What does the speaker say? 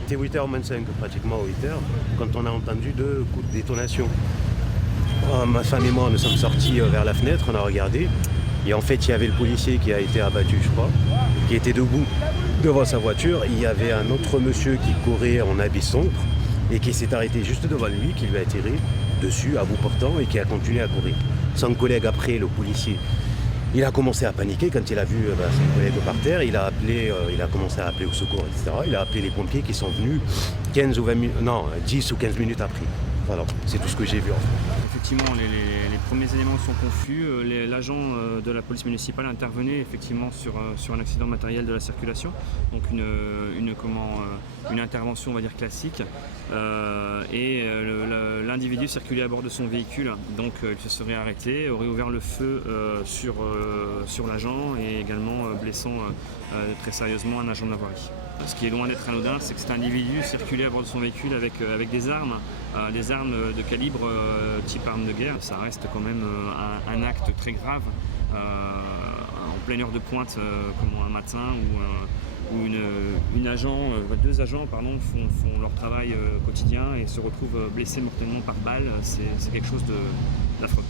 C'était 8h moins 5, pratiquement 8h, quand on a entendu 2 coups de détonation. Ma femme et moi, nous sommes sortis vers la fenêtre, on a regardé. Et en fait, il y avait le policier qui a été abattu, je crois, qui était debout devant sa voiture. Il y avait un autre monsieur qui courait en habit sombre et qui s'est arrêté juste devant lui, qui lui a tiré dessus à bout portant et qui a continué à courir. Son collègue après, le policier, il a commencé à paniquer quand il a vu son collègue par terre. Il a commencé à appeler au secours, etc. Il a appelé les pompiers qui sont venus 10 ou 15 minutes après. Voilà, c'est tout ce que j'ai vu en fait. Effectivement, les premiers éléments sont confus. L'agent de la police municipale intervenait effectivement sur un accident matériel de la circulation, donc une intervention on va dire classique. L'individu circulait à bord de son véhicule, donc il se serait arrêté, aurait ouvert le feu sur l'agent et également blessant très sérieusement un agent de la voirie. Ce qui est loin d'être anodin, c'est que cet individu circulait à bord de son véhicule avec des armes de calibre type arme de guerre. Ça reste quand même un acte très grave en pleine heure de pointe comme un matin où deux agents font leur travail quotidien et se retrouvent blessés mortellement par balle. C'est quelque chose d'affreux.